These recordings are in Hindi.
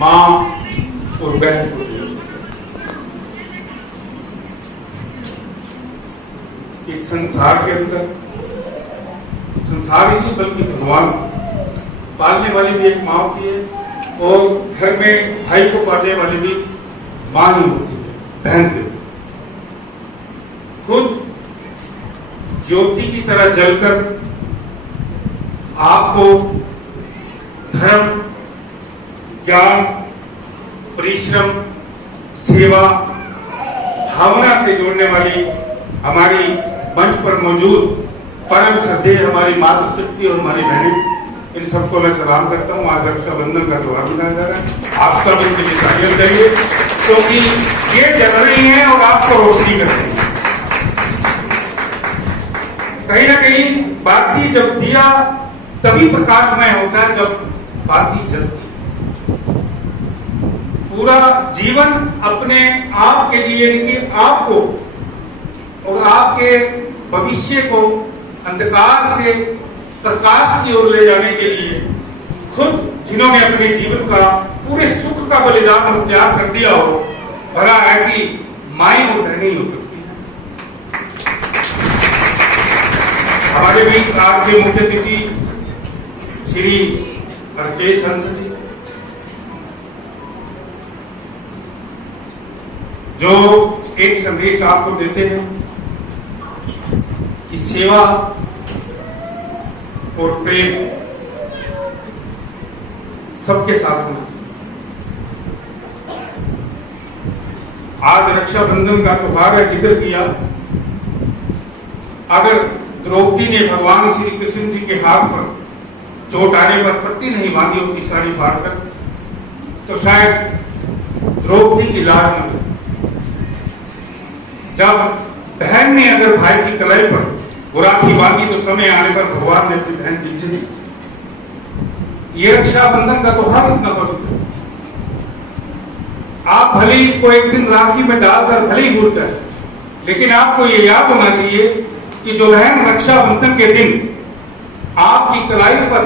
माँ और बहन को दिया। इस संसार के अंदर संसार ही नहीं बल्कि भगवान पालने वाली भी एक माँ होती है और घर में भाई को पालने वाली भी माँ ही होती है, बहन के। खुद ज्योति की तरह जलकर आपको धर्म, ज्ञान, परिश्रम, सेवा, भावना से जोड़ने वाली हमारी मंच पर मौजूद परम श्रद्धेय हमारी मातृशक्ति और हमारी बहनें, इन सबको मैं सलाम करता हूँ। आज रक्षाबंधन का त्योहार मनाया जा रहा है, आप सब इनके लिए तालियां बजाइए क्योंकि ये जल रही हैं और आपको रोशनी कर रही हैं। कहीं ना कहीं बाती जब दिया तभी प्रकाशमय होता है, जब बाती जलती है। पूरा जीवन अपने आप के लिए कि आपको और आपके भविष्य को अंधकार से प्रकाश की ओर ले जाने के लिए खुद जिन्होंने अपने जीवन का पूरे सुख का बलिदान और त्याग कर दिया हो, भला ऐसी माई और बहनें हो सकती है। हमारे बीच आज के मुख्य अतिथि श्री हरकेश हंस जी, जो एक संदेश आपको देते हैं कि सेवा और प्रेम सबके साथ होना चाहिए। आज रक्षाबंधन का त्योहार है, जिक्र किया। अगर द्रौपदी ने भगवान श्री कृष्ण जी के हाथ पर चोट आने पर पट्टी नहीं बांधी होती साड़ी फाड़कर, तो शायद द्रौपदी की लाज न होती। जब बहन ने अगर भाई की कलाई पर राखी बांधी तो समय आने पर भगवान ने अपनी बहन की इज्जत की। ये रक्षाबंधन का त्योहार इतना पवित्र है। आप भले इसको एक दिन राखी में डालकर भले ही भूल जाए, लेकिन आपको ये याद होना चाहिए कि जो बहन रक्षाबंधन के दिन आपकी कलाई पर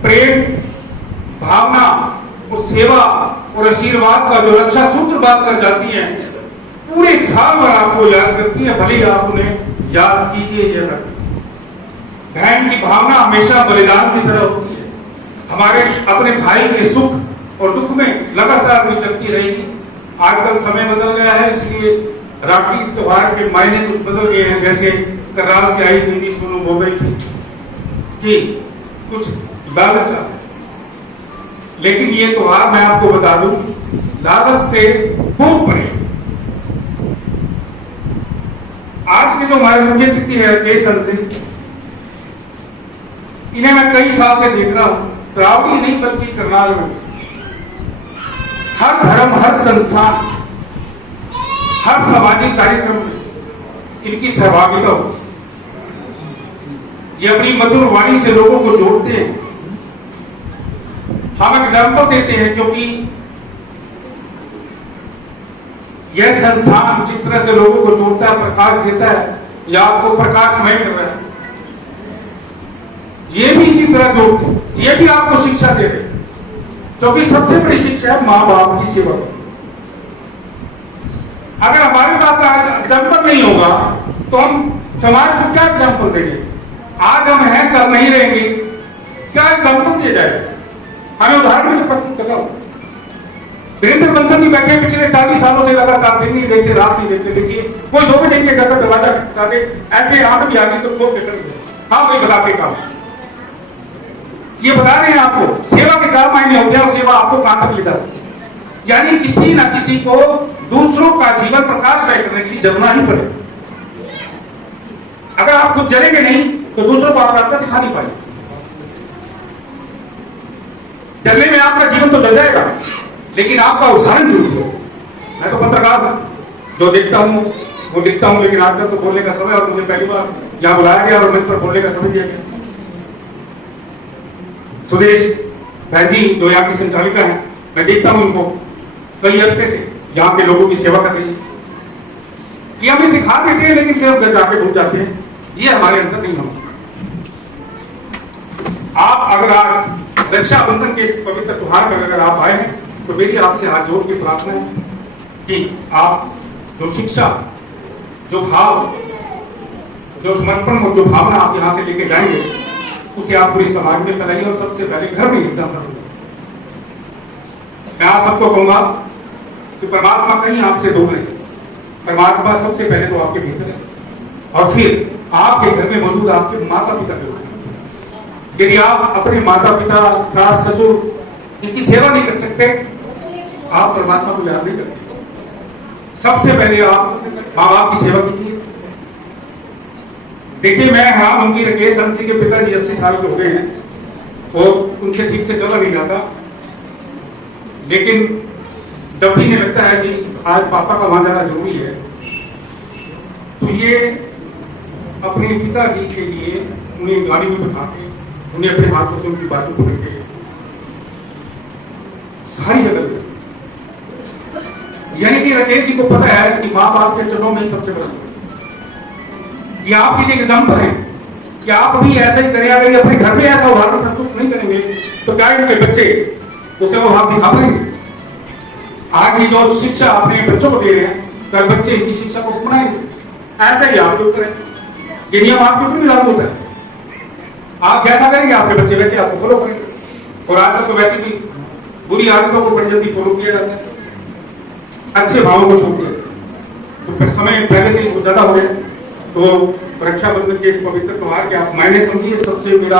प्रेम, भावना और सेवा और आशीर्वाद का जो रक्षा सूत्र बात कर जाती है, पूरे साल भर आपको याद करती है, भले ही आप उन्हें याद कीजिए या न कीजिए। बहन की भावना हमेशा बलिदान की तरह होती है। हमारे अपने भाई के सुख और दुख में लगातार भी चलती रहेगी। आजकल समय बदल गया है, इसलिए राखी त्योहार के मायने कुछ बदल गए हैं। जैसे करार से आई हिंदी सुनो बोल रही थी कि कुछ लालच आ, लेकिन ये त्योहार मैं आपको बता दूं, लालच से खूब परे। आज के जो हमारे मुख्य अतिथि है हरकेश हंस जी, इन्हें मैं कई साल से देख रहा हूं, द्रावड़ी नहीं बल्कि करनाल में हर धर्म, हर संस्थान, हर सामाजिक कार्यक्रम में इनकी सहभागिता होती। ये अपनी मधुर वाणी से लोगों को जोड़ते हैं। हम एग्जाम्पल देते हैं क्योंकि यह संस्थान जिस तरह से लोगों को जोड़ता है, प्रकाश देता है या आपको प्रकाशमय कर रहा है, ये भी इसी तरह जोड़ते हैं। ये भी आपको शिक्षा दे रहे हैं, क्योंकि सबसे बड़ी शिक्षा है मां बाप की सेवा। अगर हमारे पास आज एग्जाम्पल नहीं होगा तो हम समाज को क्या एग्जाम्पल देंगे? आज हम हैं, कल नहीं रहेंगे, क्या एग्जाम्पल दिया जाए? हमें उदाहरण में प्रस्तुत करना होगा। वीरेंद्र बंसल जी बैठे पिछले 40 सालों से लगातार दिन नहीं देखते, रात नहीं देखते। देखिए कोई 2 बजे इनके घर का दरवाजा खटखटाते, ऐसे आंख भी आ गई तो खोल के कर दे, हाँ कोई बताते काम। ये बता रहे हैं आपको सेवा के क्या मायने होते हैं और सेवा आपको कहां तक ले जा सकती है। यानी किसी ना किसी को दूसरों का जीवन प्रकाशमय करने के लिए जलना ही पड़ेगा। अगर आप खुद जलेंगे नहीं तो दूसरों को आप रास्ता दिखा नहीं पाएंगे। जलने में आपका जीवन तो जल जाएगा, लेकिन आपका उदाहरण जरूर हो। मैं तो पत्रकार हूं, जो देखता हूं वो लिखता हूं, लेकिन आजकल तो बोलने का समय, और मुझे पहली बार यहां बुलाया गया और मंच पर बोलने का समय दिया गया। सुदेश बहन जी जो यहाँ की संचालिका है, मैं देखता हूं इनको कई अरसे से यहाँ के लोगों की सेवा कर रही है। ये हमें सिखा देते हैं, लेकिन फिर हम घर जाके भूल जाते हैं। ये हमारे अंदर नहीं होना। आप अगर आज रक्षाबंधन के इस पवित्र त्योहार में अगर आप आए हैं तो मेरी आपसे हाथ जोड़ के प्रार्थना है कि आप जो शिक्षा, जो भाव, जो समर्पण और जो भावना आप यहां से लेके जाएंगे उसे आप पूरे समाज में फैलाइए और सबसे पहले घर में एग्जाम करेंगे। मैं आप सबको कहूंगा कि परमात्मा कहीं आपसे दूर नहीं, परमात्मा सबसे पहले तो आपके भीतर है और फिर आपके घर में मौजूद आपके माता पिता के रूप में। यदि आप अपने माता पिता, सास ससुर इनकी सेवा नहीं कर सकते, आप परमात्मा को याद नहीं करते। सबसे पहले आप माँ बाप की सेवा कीजिए। देखिए, मैं हैरान हूं कि राकेश हंसी के पिताजी 80 साल के हो गए हैं और उनसे ठीक से चला नहीं जाता, लेकिन जब भी इन्हें लगता है कि आज पापा का वहां जाना जरूरी है तो ये अपने पिताजी के लिए उन्हें गाड़ी में बिठा के उन्हें अपने हाथों से उनकी बातों को लेके सारी जगह, यानी कि राकेश जी को पता है कि माँ बाप के चरणों में सबसे बड़ा ये आपके लिए एग्जाम्पल है कि आप भी ऐसा ही करें। अगर अपने घर में ऐसा उदाहरण प्रस्तुत नहीं करेंगे तो क्या उनके बच्चे उसे वो हाथ दिखा पाएंगे? आज ये जो शिक्षा अपने बच्चों को दे रहे हैं, कल बच्चे इनकी शिक्षा को अपनाएंगे। ऐसा ही आपके ऊपर है, ये नियम आपके ऊपर भी लागू होता है। आप जैसा करेंगे आपके बच्चे वैसे आपको फॉलो करेंगे। और आजकल तो वैसे भी बुरी आदतों को बड़ी जल्दी फॉलो किया जाता है, अच्छे भावों को छोड़ दिया। तो फिर समय पहले से ज्यादा हो गया, तो रक्षाबंधन के इस पवित्र त्योहार के आप मायने समझिए। सबसे मेरा